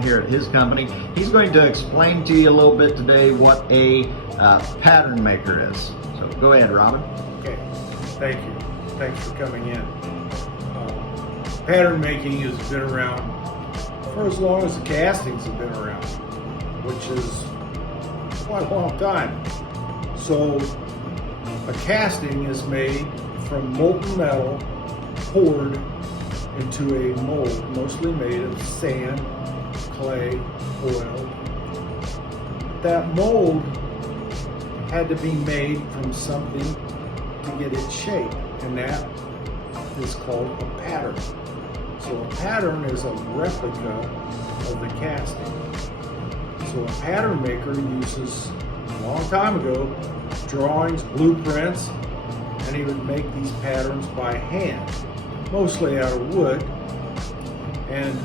down here at his company. He's going to explain to you a little bit today what a pattern maker is. So go ahead, Robin. Okay, thank you. Thanks for coming in. Pattern making has been around for as long as the castings have been around, which is quite a long time. So a casting is made from molten metal poured into a mold, mostly made of sand, clay, oil. That mold had to be made from something to get its shape, and that is called a pattern. So a pattern is a replica of the casting. So a pattern maker uses, a long time ago, drawings, blueprints, and he would make these patterns by hand, mostly out of wood, and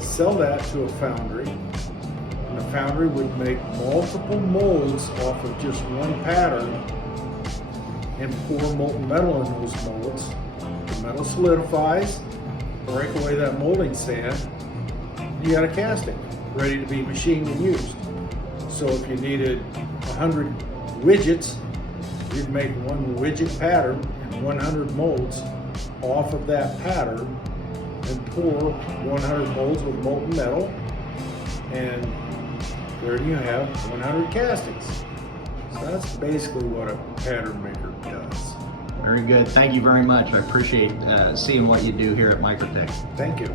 sell that to a foundry. And the foundry would make multiple molds off of just one pattern and pour molten metal in those molds. The metal solidifies, break away that molding sand, you got a casting ready to be machined and used. So if you needed 100 widgets, you'd make one widget pattern in 100 molds off of that pattern and pour 100 molds with molten metal, and there you have 100 castings. So that's basically what a pattern maker does. Very good. Thank you very much. I appreciate seeing what you do here at Microtek. Thank you.